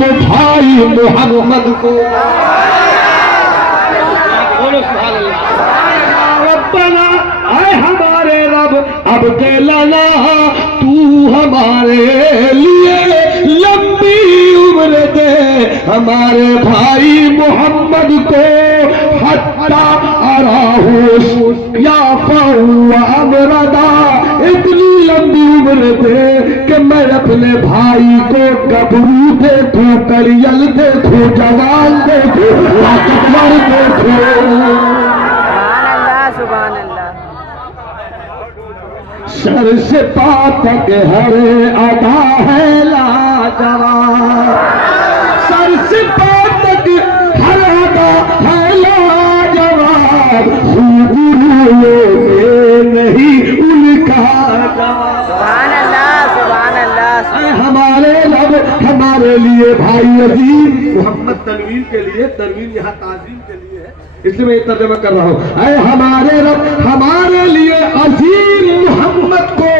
अपने भाई मोहम्मद को। रब्बना आए हमारे रब अब के लाना तू हमारे लिए लंबी उम्र दे हमारे भाई मोहम्मद को। हत्ता अराहू या फौवा अमरदा इतनी लंबी उम्र दे कि मैं अपने भाई को गबरू देखूं, करियल देखूं, जवान देखूं, ताकतवर देखूं। सुभान अल्लाह। सर से पाँव तक हर अदा है लाजवाब, सर से पाँव तक हर अदा है लाजवाब, नहीं उनका जवाब। सुभान अल्लाह, सुभान अल्लाह। हमारे रब हमारे लिए भाई अजीम मोहम्मद तनवीर के लिए, तनवीर यहाँ ताजीम के लिए है इसलिए मैं ये तर्जमा कर रहा हूँ। ऐ हमारे रब हमारे लिए अजीम मोहम्मद को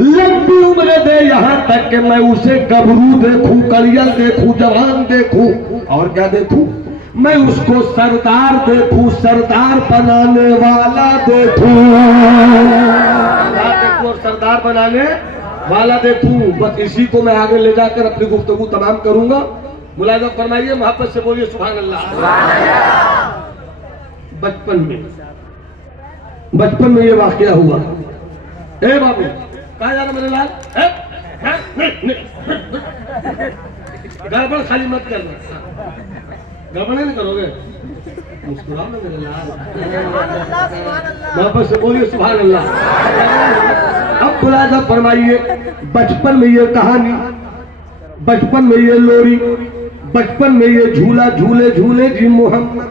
लंबी उम्र दे यहाँ तक कि मैं उसे गबरू देखूं, करियल देखूं, जवान देखूं और क्या देखूं, मैं उसको सरदार देखूं, सरदार बनाने वाला देखूं, और सरदार बनाने वाला देखूं। बस इसी को मैं आगे ले जाकर अपनी गुफ्तगू तमाम करूंगा। मुलाजा फरमाइए, मोहब्बत से बोलिए सुभान अल्लाह। बचपन में ये वाकया हुआ। ए बाबू कहाँ जा रहा मेरे लाल? गड़बड़ खाली मत करना, गड़बड़ नहीं करोगे, मुस्कुराओ ना मेरे लाल। मोहब्बत से बोलिए सुभान अल्लाह। अब मुलाजा फरमाइए, बचपन में ये कहानी, बचपन में ये लोरी, बचपन में ये झूला झूले झूले जी मोहम्मद,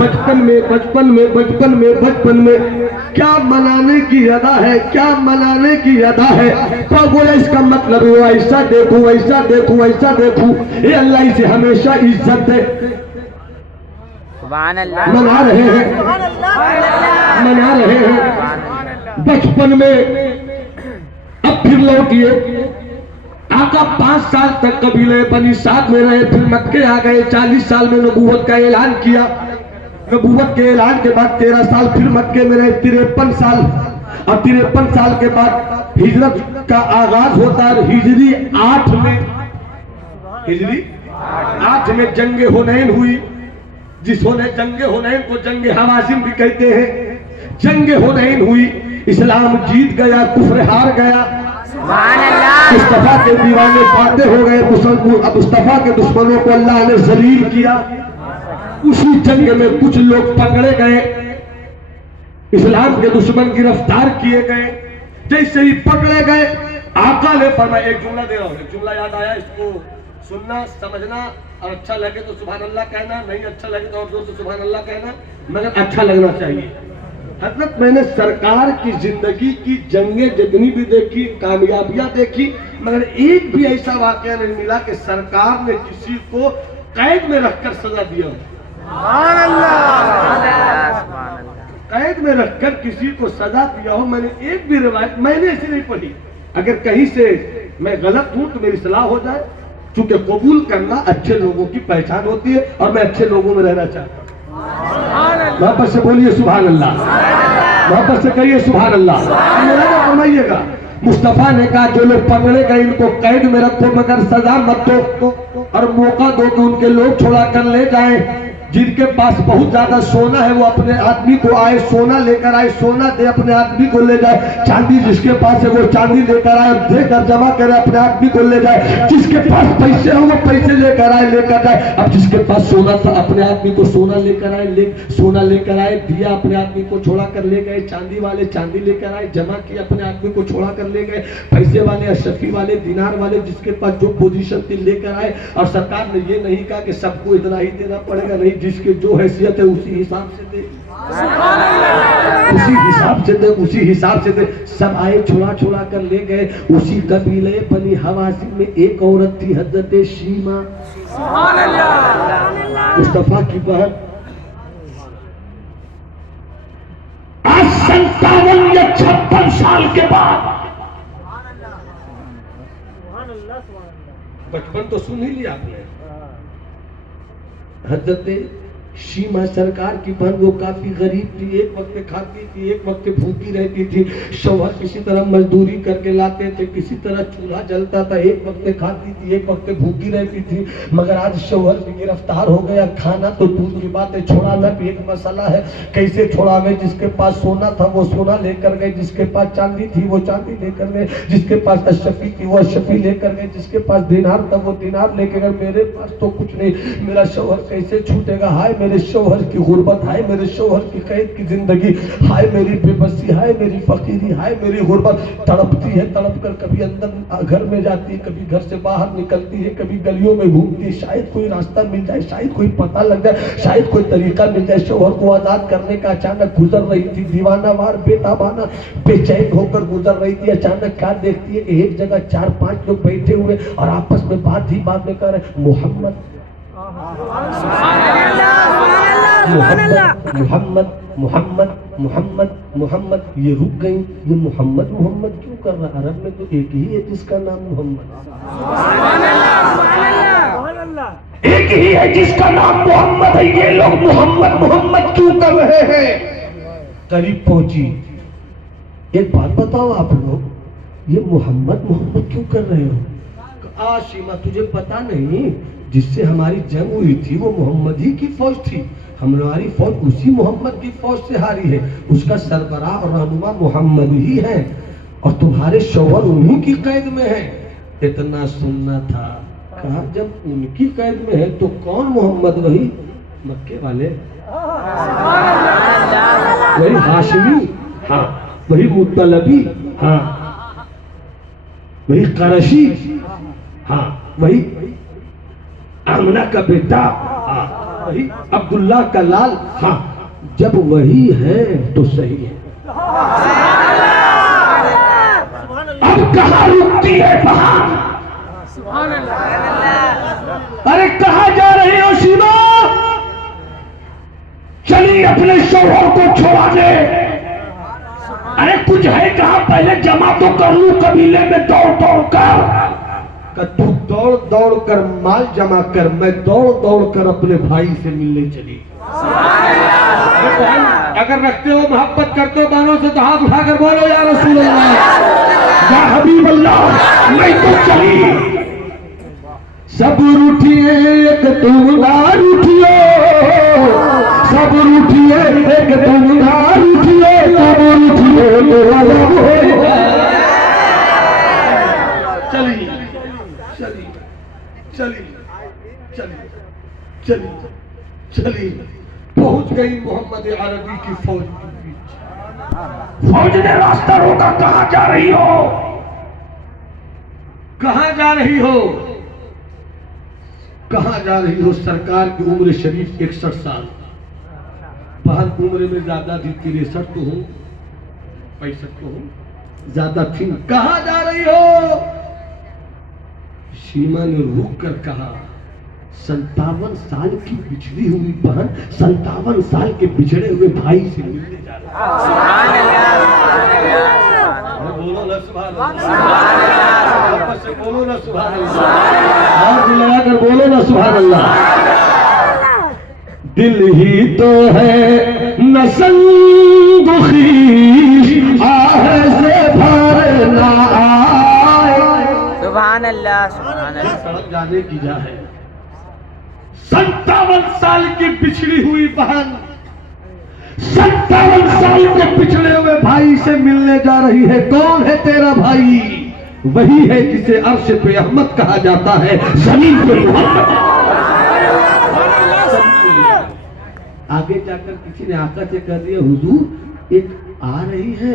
बचपन में क्या मनाने की अदा है, क्या मनाने की अदा है। तो बोले इसका मतलब है ऐसा देखूं, ऐसा देखूं, ऐसा देखूं, ये अल्लाह इसे हमेशा इज्जत दे। सुभान अल्लाह। मना रहे हैं, मना रहे हैं बचपन में। अब फिर लौटिए, आका 5 साल तक कबीले बनी साथ में रहे, फिर मक्के आ गए, 40 साल में नबूवत का ऐलान किया। नबूवत के ऐलान के बाद 13 साल फिर मक्के में रहे, 53 साल। और 53 साल के बाद हिजरत का आगाज होता है। हिजरी 8 में जंगे हुनैन हुई, जिसने जंगे हुनैन को जंगे हवाजिन भी कहते हैं। जंगे हुनैन हुई, इस्लाम जीत गया, कुफ्र हार गया। मुस्तफा के दीवाने फाते हो गए, अब मुस्तफा के दुश्मनों को अल्लाह ने जलील किया। उसी जंग में कुछ लोग पकड़े गए, इस्लाम के दुश्मन गिरफ्तार किए गए। जैसे ही पकड़े गए, आका ने फरमाया, एक जुमला दे रहा हूं, एक जुमला याद आया, इसको सुनना, समझना, और अच्छा लगे तो सुभान अल्लाह कहना, नहीं अच्छा लगे तो और जोर से सुभान अल्लाह कहना, मगर अच्छा लगना चाहिए। हजरत मैंने सरकार की जिंदगी की जंगें जितनी भी देखी, कामयाबियां देखी, मगर एक भी ऐसा वाकया नहीं मिला कि सरकार ने किसी को कैद में रखकर सजा दिया। कैद में रखकर किसी को सजा दिया हो, मैंने एक भी रिवायत मैंने ऐसी नहीं पढ़ी। अगर कहीं से मैं गलत हूं तो मेरी सलाह हो जाए, क्योंकि कबूल करना अच्छे लोगों की पहचान होती है और मैं अच्छे लोगों में रहना चाहता हूँ। मोहब्बत से बोलिए सुभान अल्लाह, मोहब्बत से कहिए सुभान अल्लाह। फरमाइएगा, मुस्तफा ने कहा जो लोग पकड़े गए इनको कैद में रखो, मगर सजा मत दो, और मौका दो कि उनके लोग छोड़ा कर ले जाएं। जिनके पास बहुत ज्यादा सोना है वो अपने आदमी को आए, सोना लेकर आए, सोना दे अपने आदमी को ले जाए। चांदी जिसके पास है वो चांदी लेकर आए, देकर जमा करे अपने आदमी को ले जाए। जिसके पास पैसे हो वो पैसे लेकर आए, लेकर जाए। अब जिसके पास सोना था अपने आदमी को सोना लेकर आए, सोना लेकर आए, दिया अपने आदमी को छोड़ा कर ले गए। चांदी वाले चांदी लेकर आए, जमा किया, अपने आदमी को छोड़ा कर ले गए। पैसे वाले, अशरफी वाले, दिनार वाले, जिसके पास जो पोजीशन थी लेकर आए। और सरकार ने ये नहीं कहा कि सबको इतना ही देना पड़ेगा, नहीं, जिसके जो हैसियत है उसी हिसाब से दे, उसी हिसाब से दे, उसी हिसाब से दे। सब आए, छोड़ा छोड़ा कर ले गए। उसी कबीले बनी हवाजिन में एक औरत थी, हजरत शीमा, मुस्तफा की बहन। आज 57 या 56 साल के बाद बचपन तो सुन ही लिया आपने। हजरत शीमा सरकार की बहन वो काफी गरीब थी, एक वक्त खाती थी, एक वक्त भूखी रहती थी। शौहर किसी तरह मजदूरी करके लाते थे, किसी तरह चूल्हा जलता था, एक वक्त खाती थी, एक वक्त भूखी रहती थी। मगर आज शौहर भी गिरफ्तार हो गया। खाना तो दूर की बात है, छोड़ाना भी एक मसला है। कैसे छोड़ावे? जिसके पास सोना था वो सोना लेकर गए, जिसके पास चांदी थी वो चांदी लेकर गए, जिसके पास अशफी थी वो अशफी लेकर गए, जिसके पास दिनार था वो दिनार लेकर गए। मेरे पास तो कुछ नहीं, मेरा शौहर कैसे छूटेगा? हाय मेरे शौहर की गुर्बत, हाय मेरे शौहर की कैद की जिंदगी, हाय मेरी बेबसी, हाय मेरी फकीरी, हाय मेरी गुर्बत। तड़पती है, तड़प कर कभी अंदर घर में जाती है, कभी घर से बाहर निकलती है, कभी गलियों में घूमती है। शायद कोई रास्ता मिल जाए, शायद कोई पता लग जाए, शायद कोई तरीका मिल जाए। शौहर को आजाद करने का अचानक गुजर रही थी, दीवाना वार बेताबाना बेचैन होकर गुजर रही थी। अचानक क्या देखती है कि एक जगह 4-5 लोग बैठे हुए और आपस में बात ही बात में कर रहे, मोहम्मद मोहम्मद मोहम्मद मोहम्मद मोहम्मद। ये रुक गई, ये मोहम्मद मोहम्मद क्यों कर रहा? अरब में तो एक ही है जिसका नाम मोहम्मद, एक ही है जिसका नाम मोहम्मद है। ये लोग मोहम्मद मोहम्मद क्यों कर रहे हैं? करीब पहुंची, एक बात बताओ आप लोग, ये मोहम्मद मोहम्मद क्यों कर रहे हो? शीमा तुझे पता नहीं, जिससे हमारी जंग हुई थी वो मोहम्मद ही की फौज थी, हमारी फौज उसी मोहम्मद की फौज से हारी है, उसका सरबराह और रहनुमा मोहम्मद ही है, और तुम्हारे शौहर उन्हीं की कैद में है। इतना सुनना था। कहा जब उनकी कैद में है तो कौन मोहम्मद? वही मक्के वाले, वही हाशमी, हाँ वही मुत्तलबी, हाँ वही करशी, हाँ वही आमना का बेटा, हाँ वही अब्दुल्ला का लाल। हाँ जब वही है तो सही है। अब कहाँ रुकती है बहार? अरे कहाँ जा रही हो शीमा? चलिए अपने शौहर को छोड़ा दे। अरे कुछ है कहाँ? पहले जमा तो कर लूं कबीले में दौड़ दौड़ कर। तू दौड़ दौड़ कर माल जमा कर, मैं दौड़ दौड़ कर अपने भाई से मिलने चली। अगर रखते हो मोहब्बत करते हो बहनों से तो हाथ उठाकर बोलो या रसूल अल्लाह, या हबीब अल्लाह, मैं तो चली। सब रूठिए एक तुम उधार उठियो, सब रूठिए एक तुम उधार उठियो, सब रूठिए। चली चली चली चली चली चली, पहुंच गई मोहम्मद अरबी की फौज के बीच। फौज ने रास्ता रोका, कहां जा रही हो? कहां जा रही हो? कहां जा रही हो? सरकार की उम्र शरीफ 61 साल, बहन उम्र में ज्यादा थी, 63 तो हूं, 65 तो हूं, ज्यादा थी। कहां जा रही हो? शीमा ने रुक कर कहा, 57 साल की बिछड़ी हुई बहन 57 साल के बिछड़े हुए भाई से मिलने जा रही है। बोलो ना सुभान अल्लाह, आपस से बोलो ना सुभान अल्लाह, हाथ लगाकर बोलो ना सुभान अल्लाह। दिल ही तो है न संगुखी, आह से भरना सुभान अल्लाह, सुभान अल्लाह। सड़क जाने की जा है। 57 साल की बिछड़ी हुई बहन 57 साल के पिछड़े हुए भाई से मिलने जा रही है। कौन है तेरा भाई? वही है जिसे अर्श पे अहमद कहा जाता है, जमीन पे मोहम्मद। आगे जाकर किसी ने आका से कह दिया, हुजूर एक आ रही है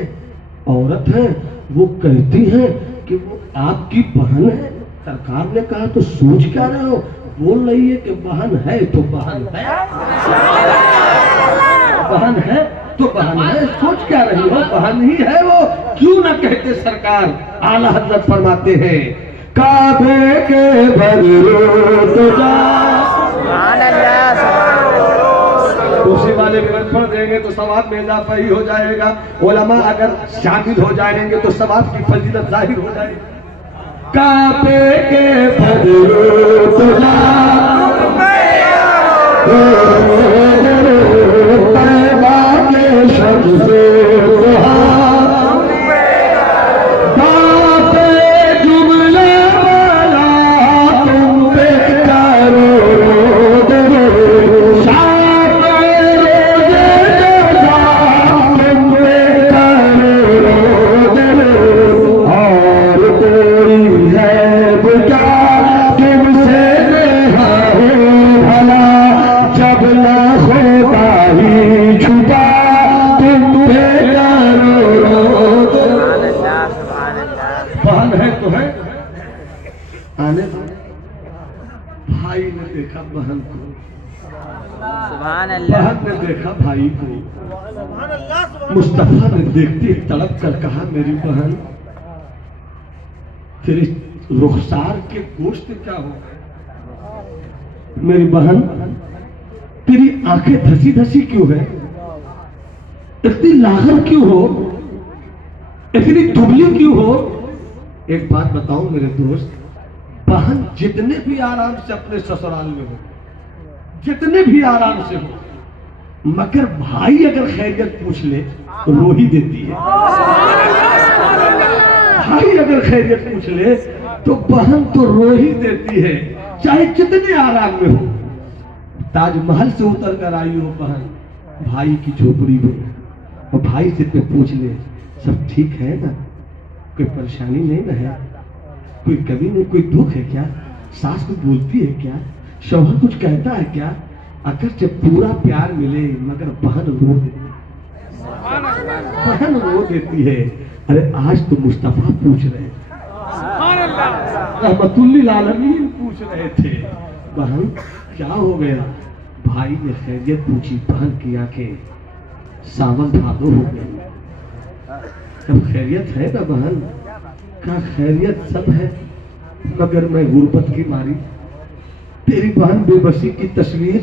औरत है, वो कहती है कि वो आपकी बहन है। सरकार ने कहा तो सोच क्या रहे हो? बोल रही है कि बहन है तो बहन है, बहन है तो बहन है, सोच क्या रही हो? बहन ही है वो, क्यों ना कहते? सरकार आला हजरत फरमाते हैं, काबे के भरो दूसरे वाले ग्रंथ पढ़ देंगे तो सवाब में इजाफा ही हो जाएगा। उलमा अगर शामिल हो जाएंगे तो सवाब की फजीलत जाहिर हो जाएगी। काबे के बदलो तुला पैबा के शब्द भाई ने देखा बहन को, सुभान अल्लाह। बहन ने देखा भाई को। मुस्तफा ने देखते तड़प कर कहा मेरी बहन तेरे रुखसार के गोश्त क्या हो गए? मेरी बहन तेरी आंखें धसी धसी क्यों है? इतनी लागर क्यों हो? इतनी दुबली क्यों हो? एक बात बताऊं मेरे दोस्त, बहन जितने भी आराम से अपने ससुराल में हो, जितने भी आराम से हो, मगर भाई अगर खैरियत पूछ ले तो रो ही देती है। भाई अगर खैरियत पूछ ले तो बहन तो रो ही देती है, चाहे जितने आराम में हो। ताजमहल से उतर कर आई हो बहन भाई की झोपड़ी में, और भाई से पे पूछ ले सब ठीक है ना, कोई परेशानी नहीं ना है, कोई कभी नहीं, कोई दुख है क्या, सास कुछ बोलती है क्या, शौहर कुछ कहता है क्या? अगर जब पूरा प्यार मिले मगर बहन रो देती है, बहन रो देती है। अरे आज तो मुस्तफा पूछ रहे, रहमतुल्लिल आलमीन पूछ रहे थे बहन क्या हो गया? भाई ने खैरियत पूछी, बहन की आंखें सावन भादो हो गई। अब खैरियत है ना बहन? का खैरियत सब है, मगर मैं गुर्बत की मारी तेरी बहन बेबसी की तस्वीर,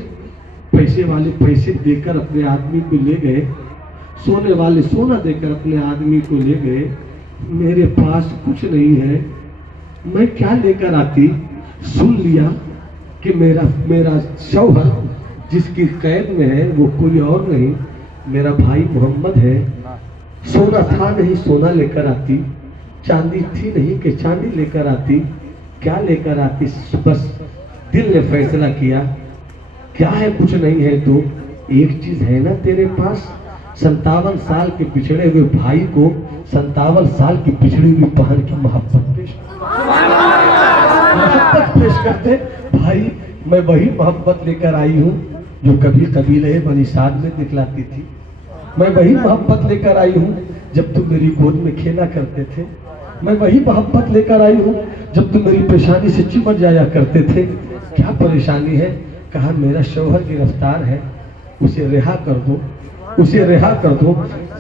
पैसे वाले पैसे देकर अपने आदमी को ले गए, सोने वाले सोना देकर अपने आदमी को ले गए, मेरे पास कुछ नहीं है, मैं क्या लेकर आती? सुन लिया कि मेरा शौहर जिसकी कैद में है वो कोई और नहीं मेरा भाई मोहम्मद है। सोना था नहीं सोना लेकर आती, चांदी थी नहीं कि चांदी लेकर आती, क्या लेकर आती? बस दिल ने फैसला किया क्या है, कुछ नहीं है तो एक चीज है ना तेरे पास, 57 साल के पिछड़े हुए भाई को 57 साल की पिछड़ी हुई बहन की मोहब्बत पेश करते। भाई मैं वही मोहब्बत लेकर आई हूँ जो कभी कबीले बनी साद में दिखलाती थी, मैं वही मोहब्बत लेकर आई हूँ जब तुम मेरी गोद में खेला करते थे, मैं वही मोहब्बत लेकर आई हूँ जब तुम मेरी पेशानी से चिपट जाया करते थे। क्या परेशानी है? कहा मेरा शौहर गिरफ्तार है, उसे रिहा कर दो, उसे रिहा कर दो।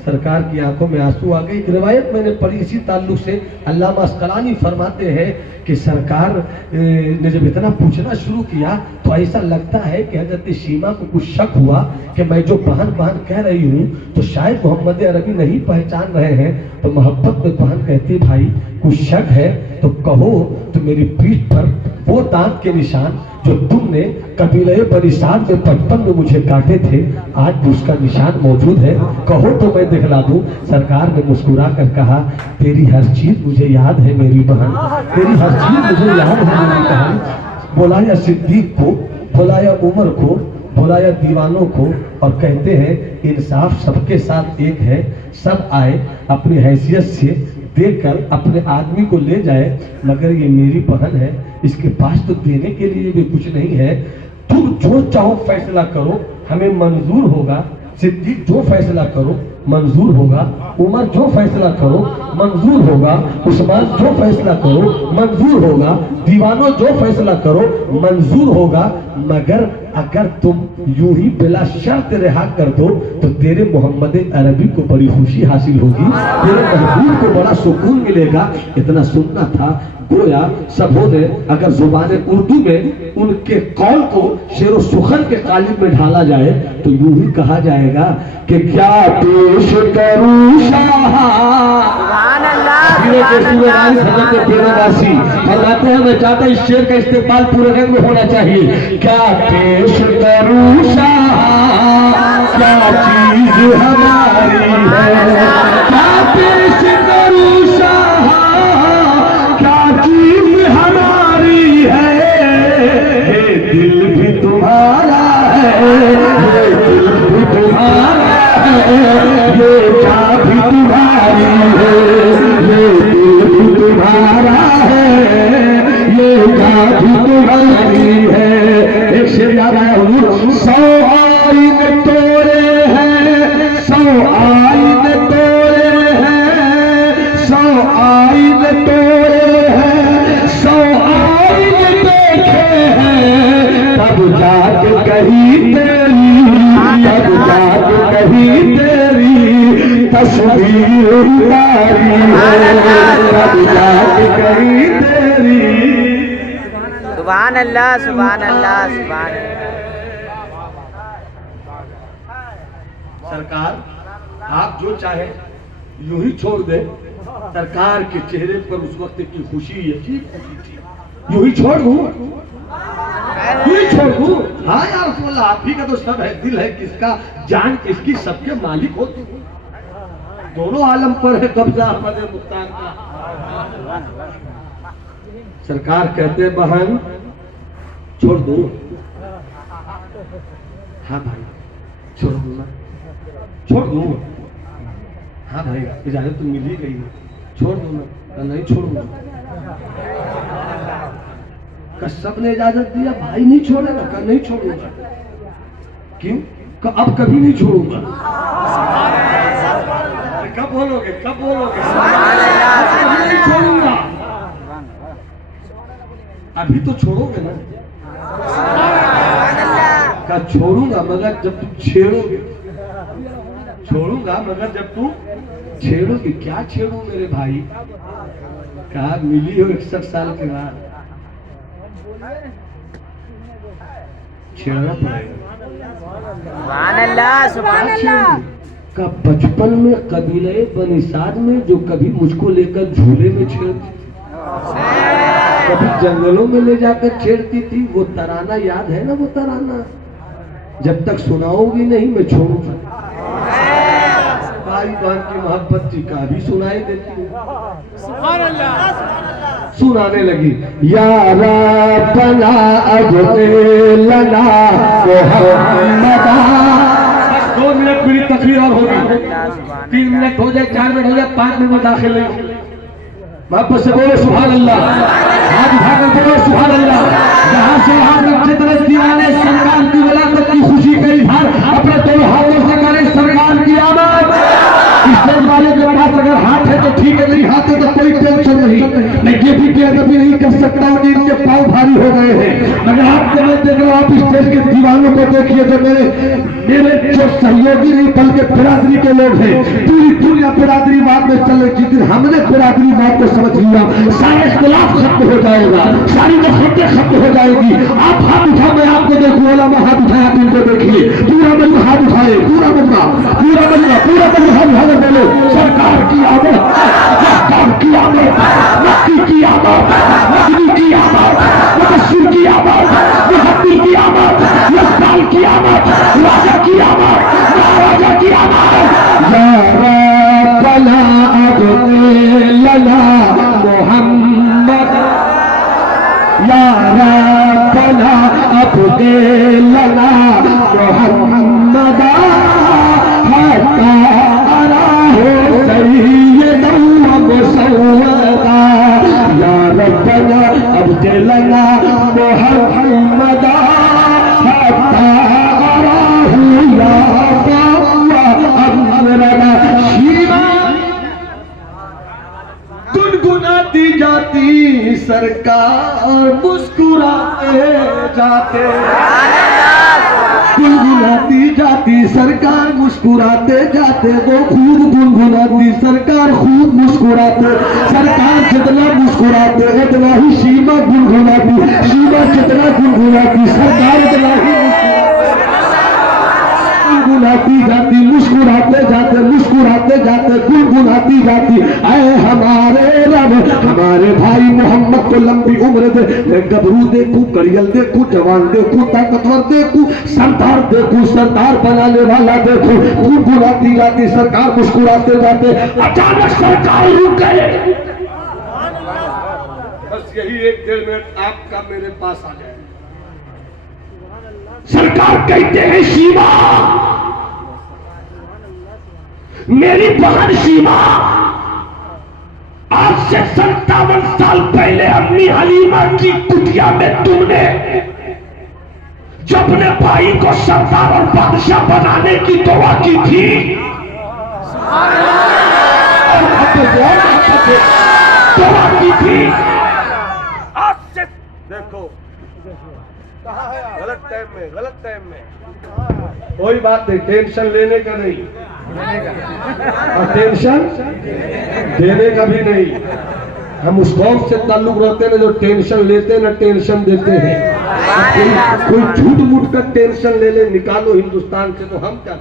सरकार की आंखों में आंसू आ गई। रिवायत मैंने पढ़ी इसी ताल्लुक से, अल्लामा अस्कलानी फरमाते हैं कि सरकार ने जब इतना पूछना शुरू किया तो ऐसा लगता है कि हजरत शीमा को कुछ शक हुआ कि मैं जो बहन बहन कह रही हूँ तो शायद मोहम्मद अरबी नहीं पहचान रहे हैं। तो मोहब्बत में बहन कहती भाई कुछ शक है तो कहो, तो मेरी पीठ पर वो दांत के निशान जो तुमने कबीले बनी साद में 55 में मुझे काटे थे, आज भी उसका निशान मौजूद है, कहो तो मैं दिखला दूं। सरकार ने मुस्कुरा कर कहा तेरी हर चीज मुझे याद है मेरी बहन, तेरी हर चीज मुझे याद है मेरी बहन। बुलाया सिद्दीक को, बुलाया उमर को, बुलाया दीवानों को, और कहते हैं इंसाफ सबके साथ एक है, सब आए अपनी हैसियत से देकर अपने आदमी को ले जाए, मगर ये मेरी बहन है, इसके पास तो देने के लिए भी कुछ नहीं है। तुम जो चाहो फैसला करो, हमें मंजूर होगा। सिद्दीक जो फैसला करो मंजूर होगा, उमर जो फैसला करो मंजूर होगा, उस्मान जो फैसला करो मंजूर होगा, दीवानों जो फैसला करो मंजूर होगा, मगर अगर तुम यूं ही बिला शर्त रिहा कर दो तो तेरे मोहम्मद अरबी को बड़ी खुशी हासिल होगी, तेरे महबूब को बड़ा सुकून मिलेगा। इतना सुनना था, गोया सबों ने अगर जुबान उर्दू में उनके कौल को शेर सुखन के कालिब में ढाला जाए तो यूं ही कहा जाएगा कि क्या पेश करूं शाह, सुभान अल्लाह। धीरे के सूर्यनारायण हजरत बेनावासी फरमाते हैं मैं चाहता इस शेर का इस्तेमाल पूरे रंग में होना चाहिए। क्या पेश करूं शाह क्या चीज हमारी है, क्या पेश करूं शाह क्या चीज हमारी है, ये दिल भी तुम्हारा है, ये दिल भी तुम्हारा है, ये जान भी तुम्हारी है, ये दिल भी तुम्हारा है, ये जान भी तुम्हारी है। एक शेर याद आया हुजूर, 100 आईने तोड़े हैं, 100 आईने तोड़े हैं, 100 आईने तोड़े हैं, 100 आईने देखे हैं, तब जाके कहीं तेरी, तब जाके कहीं तेरी तस्वीर उतारी है, तब जाके कहीं तेरी। सुभान अल्लाह सुभान अल्लाह सुभान अल्लाह। सरकार आप जो चाहे यूं ही छोड़ दे। सरकार के चेहरे पर उस वक्त की खुशी अजीब खुशी थी। यूं ही छोड़ दूं, यूं ही छोड़ दूं। हाँ यार रसूलुल्लाह आप ही का तो सब है, दिल है किसका, जान किसकी, सबके मालिक हो तुम। दोनों आलम पर है कब्जा अहमद मुख्तार का। सरकार कहते बहन छोड़ दो। हाँ भाई छोड़ दूंगा, छोड़ दूंगा। हाँ भाई इजाजत तो मिल ही गई है, छोड़ दूंगा। नहीं छोड़ूंगा। सब ने इजाजत दिया, भाई नहीं छोड़ेगा। कहा नहीं छोड़ूंगा। क्यों? अब कभी नहीं छोड़ूंगा। कब बोलोगे, कब बोलोगे? नहीं छोड़ूंगा। अभी तो छोड़ोगे ना। कहा छोड़ूंगा मगर जब तुम छेड़ोगे, छोड़ूंगा मगर जब तुम छेड़ोगे। क्या छेड़ू मेरे भाई? कहा मिली हो 61 साल के बाद, छेड़ना पड़ेगा। सुभान अल्लाह सुभान अल्लाह। का बचपन में कबीले बनिसाद में जो कभी मुझको लेकर झूले में छेड़ती थी, कभी जंगलों में ले जाकर छेड़ती थी, वो तराना याद है ना? वो तराना जब तक सुनाओगी नहीं मैं छोड़ूंगा। भाई बहन की मोहब्बत थी, का भी सुनाई देती हूँ। सुनाने लगी यारा बना अब लना 2 मिनट मेरी तकरीर और होगी। 3 मिनट हो जाए, 4 मिनट हो जाए, 5 मिनट में दाखिल नहीं। वापस से बोलो सुभान अल्लाह, हाथ उठाकर बोलो सुभान अल्लाह। जहाँ से यहाँ तक जितने दीवाने सरकार की वजह तक की खुशी का इजहार अपने दोनों हाथों से करें। सरकार की आमद। स्टेज वाले के पास अगर हाथ है तो ठीक है, नहीं हाथ है तो कोई टेंशन नहीं। मैं ये भी बेअदबी नहीं कर सकता हूँ कि इनके पाँव भारी हो गए हैं, मगर आपको मैं देख रहा हूँ, आप स्टेज के दीवानों को देखिए जो मेरे जो सहयोगी नहीं बल्कि बिरादरी के लोग हैं। पूरी दुनिया बिरादरी बात में चल रही। जिस दिन हमने बिरादरी बात को समझ लिया, सारे इख्तिलाफ खत्म हो जाएगा, सारी नफरतें खत्म हो जाएगी। आप हाथ उठा, मैं आपको देखूँ। ओलामा हाथ उठाया, आप इनको देखिए। पूरा बंदा हाथ उठाए, पूरा बंदा, पूरा बंदा, पूरा बंदा हाथ उठाकर बोलो सरकार की आमद, सरकार की आमद, मक्की की आमद, मदनी की आमद, मुबश्शिर की आमद, मुहद्दिर की आमद, यस्ताल की आमद, राजा की आमद, महाराजा की आमद। या रब्बना लना मोहम्मद, या रब्बना लना मोहम्मद हत्ता अराहु सय्यदन व मुसव्वदा। या रब्बना लना मोहम्मद हत्ता अराहु या अमरना। गुनगुनाती जाती सरकार मुस्कुराते जाते, गुनगुनाती जाती सरकार मुस्कुराते जाते। वो खूब गुनगुनाती सरकार खूब मुस्कुराते। सरकार जितना मुस्कुराते उतना ही सीमा गुनगुनाती, सीमा जितना गुनगुनाती सरकार उतना ही गुनगुनाती जाती, मुस्कुराते जाते, मुस्कुराते जाते, गुनगुनाती जाती। ऐ हमारे को लंबी उम्र दे। गबरू देखूं, कड़ियल देखूं, जवान देखूं, ताकतवर देखूं, सरदार देखूं, सरदार बनाने वाला देखूं। गुनगुनाती जाती सरकार, मुस्कुराते जाते, अचानक सरकार रुक गए। बस यही 1-1.5 मिनट आपका मेरे पास आ जाए। सरकार कहते हैं सीमा, मेरी बहन सीमा, आज से 57 साल पहले अम्मी हलीमा की कुटिया में तुमने जो अपने भाई को सरदार और बादशाह बनाने की दुआ की थी, दुआ की थी, आज से देखो गलत टाइम में कोई बात नहीं, टेंशन लेने का नहीं और टेंशन देने का भी नहीं। हम उस कौम से ताल्लुक रखते हैं जो टेंशन लेते ना टेंशन देते हैं। कोई झूठ मूठ कर टेंशन ले ले, निकालो हिंदुस्तान से, तो हम क्या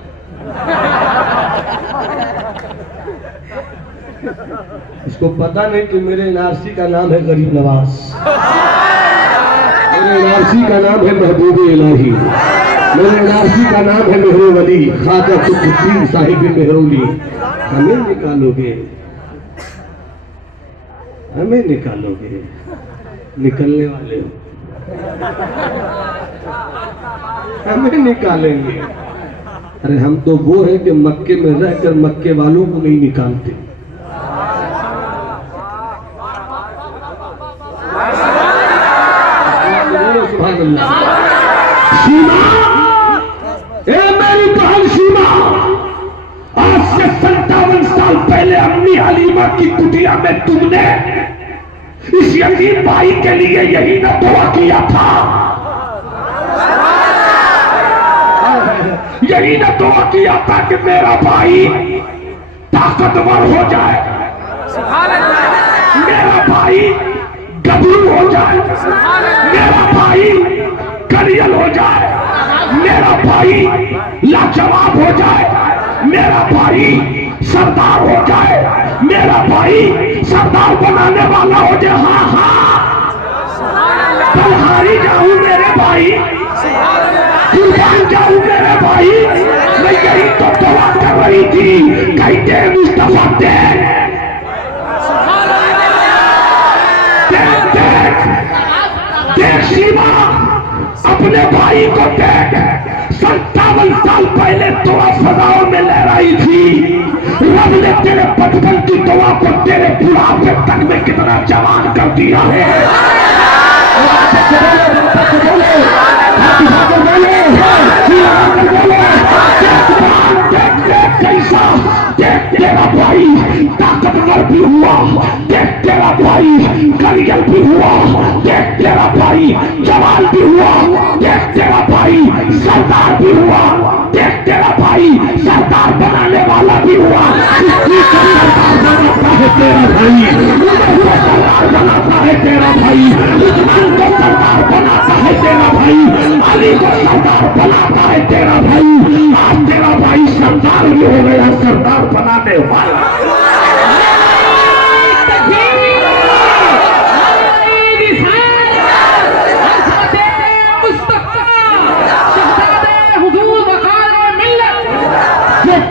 इसको पता नहीं कि मेरे एनआरसी का नाम है गरीब नवाज, मेरे एनआरसी का नाम है महबूब इलाही, मेरे एनआरसी का नाम है मेहरे वली ख्वाजा कुतुबुद्दीन साहिब मेहरौली। हमें निकालोगे, हमें निकालोगे, निकलने वाले हो, हमें निकालेंगे। अरे हम तो वो है कि मक्के में रहकर मक्के वालों को नहीं निकालते। सीमा, ए मेरी बहन सीमा, आज से 57 साल पहले अम्मी हलीमा की कुटिया में तुमने इस यतीम भाई के लिए यही न दुआ किया था, यही न दुआ किया था कि मेरा भाई ताकतवर हो जाए, मेरा भाई गबरू हो जाए, मेरा भाई करियल हो जाए, मेरा भाई लाजवाब हो जाए, मेरा भाई सरदार हो जाए, मेरा भाई सरदार बनाने वाला हो जाए। हाँ हाँ, बलहारी जाऊं मेरे भाई, कुर्बान जाऊं मेरे भाई, मैं यही तो दुआ कर रही थी। कहते मुस्तफा देख देख सीमा, अपने भाई को देख, 57 साल पहले दुआ सदाओं में लहराई थी। रब ने तेरे बचपन की दुआ को तेरे बुढ़ापे तक में कितना जवान कर दिया है। कैसा देख, तेरा भाई ताकतवर भी हुआ, देख तेरा भाई करियल भी हुआ, देख तेरा भाई जवान भी हुआ, देख तेरा भाई सरदार भी हुआ, देख तेरा भाई सरदार बनाने वाला भी हुआ। सरदार बनाता है तेरा भाई, सरदार बनाता है तेरा भाई, उस्मान को सरदार बनाता है तेरा भाई, अली को सरदार बनाता है तेरा भाई। आज तेरा भाई सरदार भी हो गया, सरदार बनाने वाला।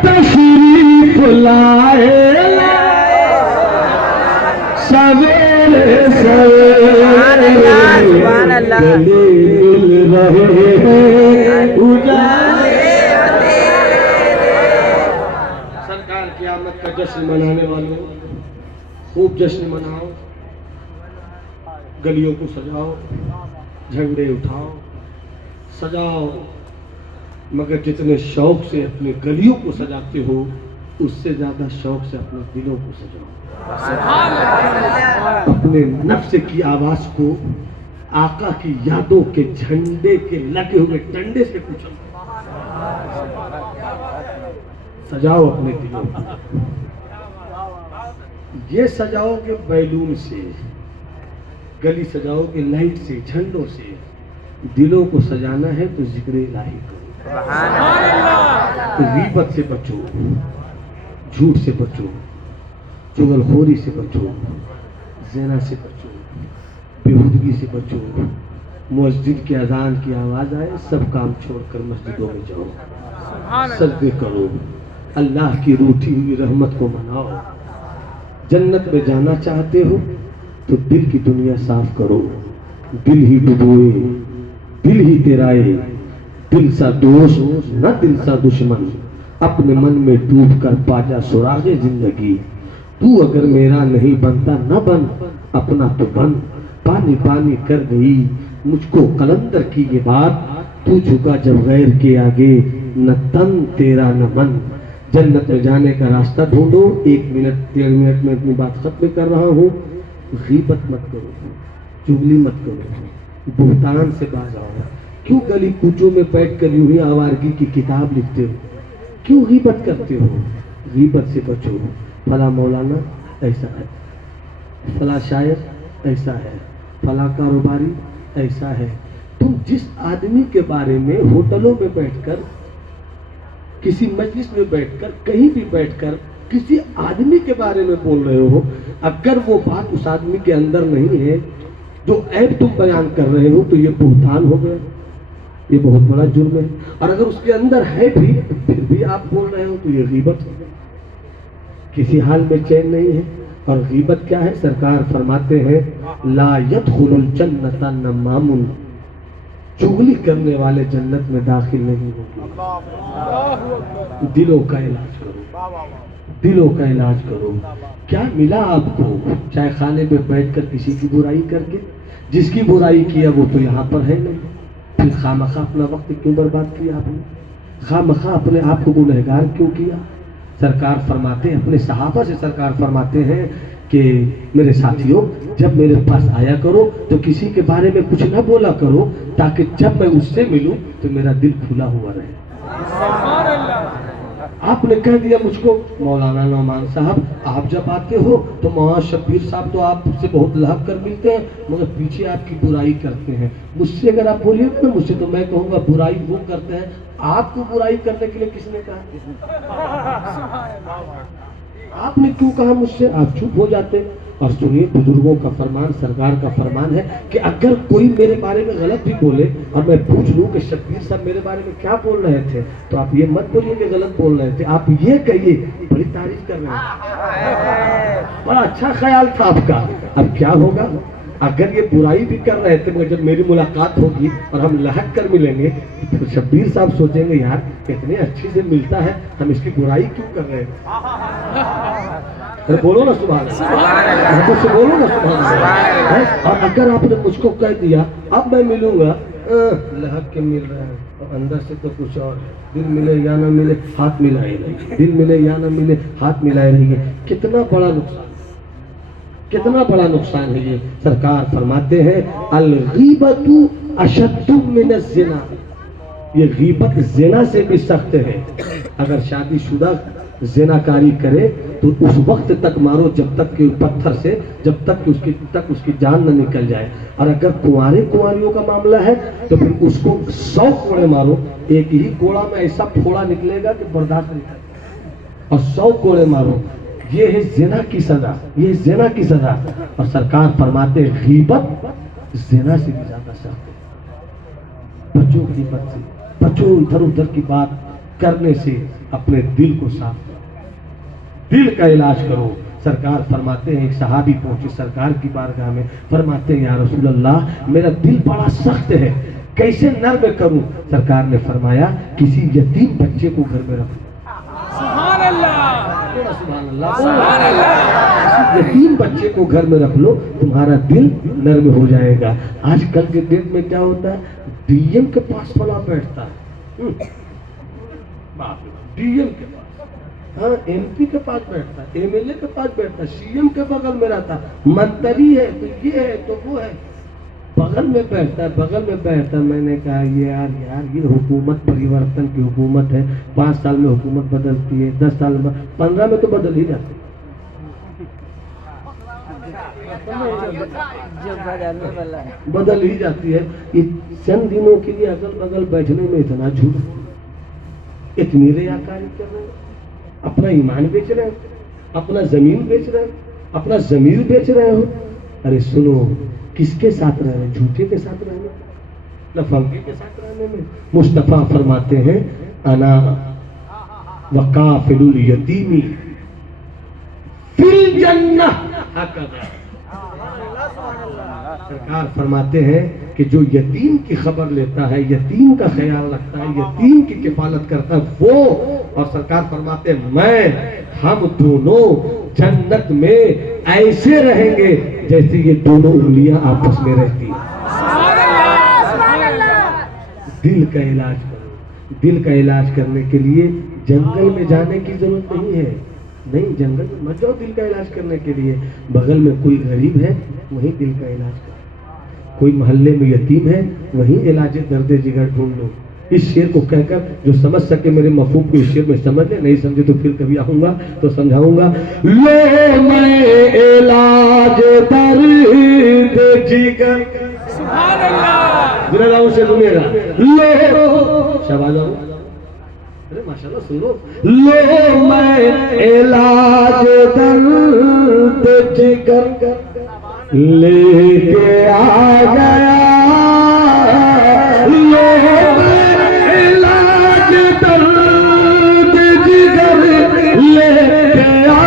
तशरीफ लाए सवेरे सवेरे, गले मिल रहे हैं उजाले। सरकार क़यामत का जश्न मनाने वालों, खूब जश्न मनाओ, गलियों को सजाओ, झंडे उठाओ, सजाओ, मगर जितने शौक से अपने गलियों को सजाते हो, उससे ज्यादा शौक से अपने दिलों को सजाओ। अपने नफ्स की आवाज को आका की यादों के झंडे के लगे हुए डंडे से कुचलो। सजाओ अपने दिलों को। ये सजाओगे बैलून से, गली सजाओगे लाइट से, झंडों से। दिलों को सजाना है तो जिक्र इलाही करो। गीबत से बचो, झूठ से बचो, चुगलखोरी से बचो, ज़िना से बचो, बेहूदगी से बचो। मस्जिद के अजान की आवाज आए, सब काम छोड़कर मस्जिदों में जाओ, सजदे करो, अल्लाह की रूठी हुई रहमत को मनाओ। जन्नत में जाना चाहते हो तो दिल की दुनिया साफ करो। दिल ही डुबोए, दिल ही तेराए, दिल सा दोस्त न दिल सा दुश्मन, अपने मन में डूब कर पाजा सुरागे जिंदगी। तू अगर मेरा नहीं बनता न बन, अपना तो बन। पानी पानी कर गई मुझको कलंदर की ये बात, तू झुका जब गैर के आगे, न तन तेरा न मन। जन्नत में जाने का रास्ता ढूंढो। 1 मिनट 1.5 मिनट में अपनी बात खत्म कर रहा हूँ। गीबत मत करो, चुगली मत करो, बुहतान से बाज आओ। क्यों गली कूचों में बैठ कर यूं ही आवारगी की किताब लिखते हो? क्यों गीबत करते हो? गीबत से बचो। फला मौलाना ऐसा है, फला शायर ऐसा है, फला कारोबारी ऐसा है। तुम जिस आदमी के बारे में होटलों में बैठकर, किसी मजलिस में बैठकर, कहीं भी बैठकर किसी आदमी के बारे में बोल रहे हो, अगर वो बात उस आदमी के अंदर नहीं है, जो ऐब तुम बयान कर रहे हो, तो ये बुहतान हो गया, ये बहुत बड़ा जुर्म है। और अगर उसके अंदर है भी, फिर भी आप बोल रहे हो, तो ये गीबत हो गया। किसी हाल में चैन नहीं है। और गीबत क्या है? सरकार फरमाते हैं, ला यदखुलुल जन्नता नमामुन, चुगली करने वाले जन्नत में दाखिल नहीं होंगे। दिलों का इलाज करो, दिलों का इलाज करो। क्या मिला आपको चाय खाने में बैठकर किसी की बुराई करके? जिसकी बुराई किया वो तो यहाँ पर है नहीं, फिर खामखा अपना वक्त क्यों बर्बाद किया आपने? खामखा अपने आप को गुनहगार क्यों किया? सरकार फरमाते हैं, अपने सहाबा से सरकार फरमाते हैं कि मेरे साथियों, जब मेरे पास आया करो तो किसी के बारे में कुछ ना बोला करो, ताकि जब मैं उससे मिलूं तो मेरा दिल खुला हुआ रहे। आपने कह दिया मुझको, मौलाना नौमान साहब आप जब आते हो तो मौलाना शब्बीर साहब तो आपसे बहुत लहक कर मिलते हैं, मगर पीछे आपकी बुराई करते हैं। मुझसे अगर आप बोलिएगा ना मुझसे, तो मैं कहूँगा बुराई वो करते हैं, आपको बुराई करने के लिए किसने कहा? आपने क्यों कहा मुझसे? आप चुप हो जाते। और सुनिए, बुजुर्गों का फरमान, सरकार का फरमान है कि अगर कोई मेरे बारे में गलत भी बोले और मैं पूछ लूं कि शब्बीर साहब मेरे बारे में क्या बोल रहे थे, तो आप ये मत बोलिए कि गलत बोल रहे थे, आप ये कहिए बड़ी तारीफ कर रहे हैं, बड़ा अच्छा ख्याल था आपका। अब क्या होगा? अगर ये बुराई भी कर रहे थे, मगर जब मेरी मुलाकात होगी और हम लहक कर मिलेंगे, तो शब्बीर साहब सोचेंगे यार इतने अच्छे से मिलता है, हम इसकी बुराई क्यों कर रहे हैं? अरे बोलो ना सुभान अल्लाह, मुझसे बोलो ना सुभान अल्लाह। और अगर आपने मुझको कह दिया अब मैं मिलूंगा, लहक के मिल रहा है और अंदर से तो कुछ और है, दिल मिले या ना मिले हाथ मिलाए नहीं, दिल मिले या ना मिले हाथ मिलाए नहीं, कितना बड़ा नुकसान, कितना बड़ा नुकसान है ये। सरकार फरमाते हैं, अल गीबतु अशद्दु मिन ज़िना, ये गीबत जिना से भी सख्त है। अगर शादीशुदा जिनाकारी करे तो उस वक्त तक मारो जब तक कि पत्थर से, जब तक उसकी जान न निकल जाए। और अगर कुंवारियों का मामला है तो फिर उसको 100 कोड़े मारो, एक ही कोड़ा में ऐसा फोड़ा निकलेगा कि बर्दाश्त नहीं करेगा, और 100 कोड़े मारो। ये है जिना की सजा, ये जिना की सजा। और सरकार फरमाते हैं, गीबत जिना से भी ज्यादा सख्त है। बचो गीबत से, बचो इधर उधर की बात करने से, अपने दिल को साफ करो, दिल का इलाज करो। सरकार फरमाते हैं, एक सहाबी पहुंचे सरकार की बारगाह में, फरमाते हैं, या रसूल अल्लाह मेरा दिल बड़ा सख्त है, कैसे नर्म करूं? सरकार ने फरमाया, किसी यतीम बच्चे को घर में रखो। सुभान अल्लाह, सुभान अल्लाह। यतीम बच्चे को घर में रख लो, तुम्हारा दिल नर्म हो जाएगा। आजकल के दिन में क्या होता है, डीएम के पास वाला बैठता है, डीएम के पास, हाँ एमपी के पास बैठता है, एमएलए के पास बैठता है, सीएम के बगल में रहता, मंत्री है तो ये है तो वो है, बगल में बैठता है, बगल में बैठता है। मैंने कहा ये हुकूमत परिवर्तन की हुकूमत है, 5 साल में हुकूमत बदलती है, 10 साल में, 15 में तो बदल ही जाती है। बदल ही जाती है। ये चंद दिनों के लिए अगल बगल बैठने में इतना झूठ, इतनी रियाकारी कर रहे हैं, अपना ईमान बेच रहे हो, अपना जमीन बेच रहे हो, अपना जमीर बेच रहे हो। अरे सुनो, किसके साथ रह रहे हैं? झूठे के साथ रहने में, लफंगे के साथ रहने में। मुस्तफा फरमाते हैं अना वकाफिलुल यतीमी फिल जन्नह। सरकार फरमाते हैं कि जो यतीम की खबर लेता है, यतीम का ख्याल रखता है, यतीम की किफालत करता है वो, और सरकार फरमाते हैं मैं, हम दोनों जन्नत में ऐसे रहेंगे जैसे ये दोनों उंगलियां आपस में रहती हैं। दिल का इलाज करो। दिल का इलाज करने के लिए जंगल में जाने की जरूरत नहीं है। नहीं, जंगल में मत जाओ दिल का इलाज करने के लिए। बगल में कोई गरीब है, वहीं दिल का इलाज करो। कोई मोहल्ले में यतीम है, वहीं इलाज दर्द जिगर ढूंढ लो। इस शेर को कहकर जो समझ सके मेरे मफहूम को इस शेर में समझ ले, नहीं समझे तो फिर कभी आऊंगा तो समझाऊंगा। लो मैं इलाज दर्द जिगर, सुभान अल्लाह, दुनिया से सुनिएगा। लो शाबाश, अरे माशाल्लाह सुनो। लो मैं इलाज दर्द जिगर लेके आ गया। लो मैं इलाज दर्द जिगर लेके आ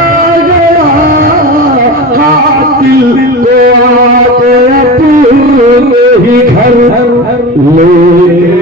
गया। कातिल को आज अपने ही घर लेके